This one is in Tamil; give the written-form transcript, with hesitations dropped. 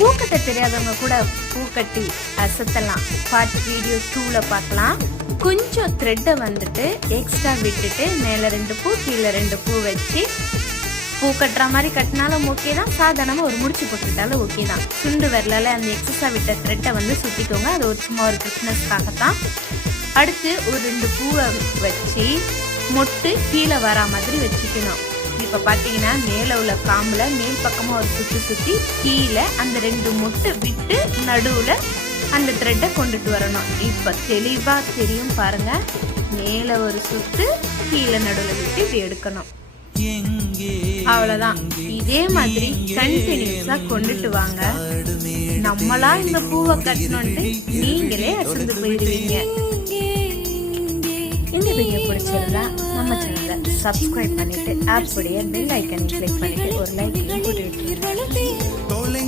பூக்கட்ட தெரியாதவங்க கூட பூக்கட்டி அசத்தலாம். பார்ட் வீடியோ 2ல பார்க்கலாம். கொஞ்சம் த்ரெட்டை வந்துட்டு எக்ஸ்ட்ரா விட்டுட்டு மேலே 2 பூ கீழே 2 பூ வச்சு பூ கட்டுற மாதிரி கட்டினாலும் ஓகே தான், சாதாரணமாக ஒரு முடிச்சு போட்டுக்கிட்டாலும் ஓகே தான். சுண்டு வரலால் அந்த எக்ஸஸாக விட்ட த்ரெட்டை வந்து சுற்றிக்கோங்க. அது ஒரு சும்மா ஒரு கிறிஸ்மஸ்க்காகத்தான். அடுத்து ஒரு 2 பூவை வச்சு மொட்டு கீழே வரா மாதிரி வச்சுக்கணும். இப்போ பார்த்தீங்கன்னா மேலே உள்ள காம்பில் மேல் பக்கமாக ஒரு சுற்றி கீழே அந்த 2 மொட்டு விட்டு நடுவில் அந்த த்ரெட்டை கொண்டுட்டு வரணும். இப்போ தெளிவாக தெரியும் பாருங்கள். மேலே ஒரு சுற்று கீழே நடுவில் விட்டு இப்படி எடுக்கணும். அவ்வளோதான். இதே மாதிரி கண்டினியூஸா கொண்டுட்டு வாங்க. நம்மளா இந்த பூவை கட்டணும்னு நீங்களே அசந்து போயிடுவீங்க. இந்த வீடியோ பிடிச்சிருந்தா நம்ம சேனலை சப்ஸ்கிரைப் பண்ணிட்டு அப்படியே பெல் ஐக்கனை கிளிக் பண்ணிட்டு ஒரு லைக் போட்டு விட்டுருங்க.